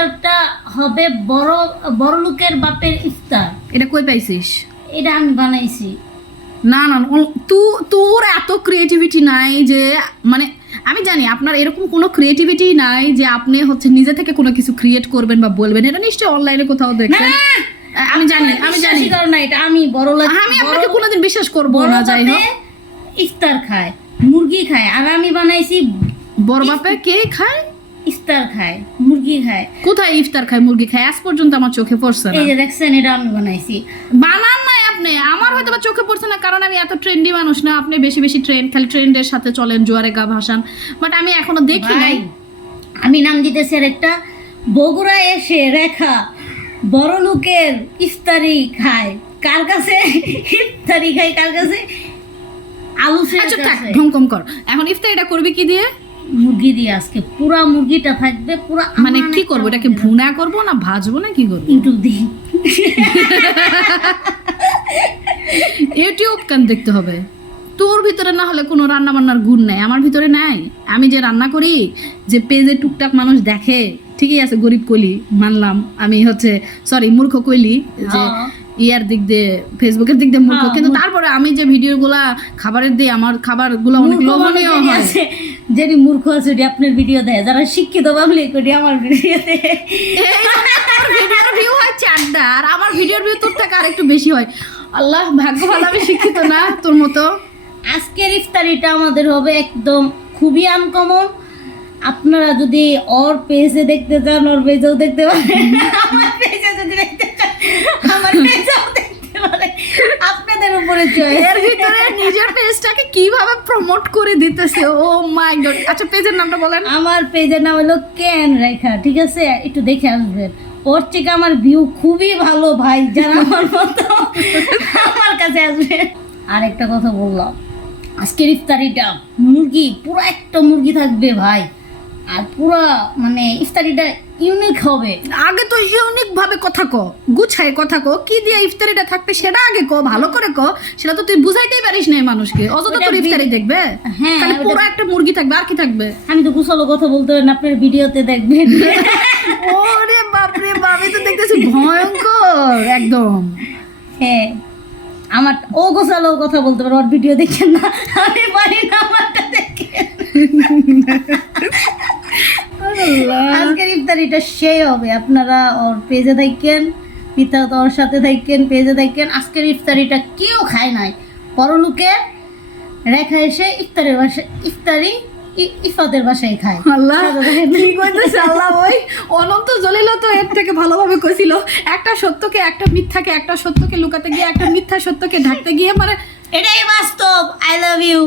ইফতারটা হবে বড় লোকের বাপের ইফতার। এটা কই পাইছিস? এটা আমি বানাইছি। না না, তোর এত ক্রিয়েটিভিটি নাই যে, মানে আমি জানি আপনার এরকম কোনো ক্রিয়েটিভিটি নাই যে আপনি হচ্ছে নিজে থেকে কোনো কিছু ক্রিয়েট করবেন বা বলবেন। এটা নিশ্চয়ই অনলাইনে কোথাও দেখছেন। আমি জানি না, এটা আমি আমি আপনাকে কোনোদিন বিশ্বাস করবো না। যাই হোক, ইফতার খায়, মুরগি খায়, আর আমি বানাইছি বড় বাপে কে খায়? ইফতার খায়, মুরগি খায়। কোথায় ইফতার খায়, মুরগি খায়? আজ পর্যন্ত আমার চোখে পড়ছে না। এই যে দেখছেন, এটা আমি বানাইছি। বানান নাই আপনি, আমার হয়তো বা চোখে পড়ছে না, কারণ আমি এত ট্রেন্ডি মানুষ না। আপনি বেশি বেশি খালি ট্রেন্ডের সাথে চলেন, জোয়ারে গা ভাসান, বাট আমি এখনো দেখি নাই। আমি নাম দিতেছি আর একটা, বগুড়া এসে রেখা বড় লোকের ইফতারি খায়। কার কাছে ইফতারি খায়? কার কাছে? আলু সে। আচ্ছা থাক, ঢং কম কর। এখন ইফতারিটা করবি কি দিয়ে? মুরগি দিয়ে। আজকে পুরা মুরগিটা থাকবে পুরা। মানে কি করবো, এটাকে ভুনা করবো না ভাজবো না কি করবো? ইউটিউব দিয়ে। ইউটিউব কেন দেখতে হবে? তোর ভিতরে না হলে কোনো রান্না বান্নার গুণ নাই, আমার ভিতরে নাই। আমি যে রান্না করি, যে পেজে টুকটাক মানুষ দেখে, ঠিকই আছে, গরিব কইলি মানলাম, আমি হচ্ছে সরি মূর্খ কইলি, যে ইয়ার দিক দিয়ে ফেসবুকের দিক দিয়ে মূর্খ, কিন্তু তারপরে আমি যে ভিডিওগুলা খাবারের দিই, আমার খাবারগুলো অনেক লোভনীয় হয়। যেটি মূর্খ আছে ওটি আপনার ভিডিও দেয়, যারা শিক্ষিত পাবলিক ওটি আমার ভিডিও দেয়। ভিডিওর ভিউ হয় 4টা, আর আমার ভিডিওর ভিউ তোর থেকে আর একটু বেশি হয়। আল্লাহ, ভাগ্য ভালো আমি শিক্ষিত না তোর মতো। আজকের ইফতারিটা আমাদের হবে একদম খুবই আনকমন। আপনারা যদি ওর পেজে দেখতে চান, ওর পেজেও দেখতে পারেন। আমার পেজে যদি দেখতে চান, আমার পেজেও দেখতে পারেন। আপনাদের উপরে চয়েস। এর ভিতরে নিজের পেজটাকে কিভাবে প্রমোট করে দিতেছে, ও মাই গড। আচ্ছা, পেজের নামটা বলেন। আমার পেজের নাম হলো কেন রেখা, ঠিক আছে? একটু দেখে আসবেন। ওর থেকে আমার ভিউ খুবই ভালো ভাই, যারা আমার মতো আমার কাছে আসবেন। আর একটা কথা বললাম, আজকের ইফতারিটা মুরগি, পুরো একটা মুরগি থাকবে ভাই, আর পুরো মানে ইফতারিটা ইউনিক হবে। আগে তো ইউনিক ভাবে কথা ক, গুছায় কথা ক, কি দিয়ে ইফতারিটা থাকবে সেটা আগে ক, ভালো করে ক। সেটা তো তুই বুঝাইতেই পারিস না মানুষকে, অযথা তোর ইফতারি দেখবে। হ্যাঁ, খালি পুরো একটা মুরগি থাকবে, আর কি থাকবে? আমি তো গুছালো কথা বলতে পারেন, আপনার ভিডিওতে দেখবেন। ওরে বাপরে বাপ, আমি তো দেখতেছি ভয়ঙ্কর একদম। হ্যাঁ, আমার ও গোছালো কথা বলতে পারে, ওর ভিডিও দেখেন না, আমি পারি না, আমারটা দেখেন। আজকের ইফতারিটা সেই হবে। আপনারা ওর পেজে থাকেন, মিথ্যা তো ওর সাথে থাকেন, পেজে থাকেন। আজকের ইফতারিটা কেউ খায় নাই, পরলোকে রেখা এসে ইফতারের বাসায় ইফাতের বাসায় খায়। আল্লাহ কি কইতেছে আল্লাহ, ওই অনন্ত জলিল তো এর থেকে ভালোভাবে কইছিল, একটা সত্যকে, একটা মিথ্যাকে, একটা সত্যকে লুকাতে গিয়ে একটা মিথ্যা সত্যকে ঢাকতে গিয়ে, মানে এটাই বাস্তব। I love you.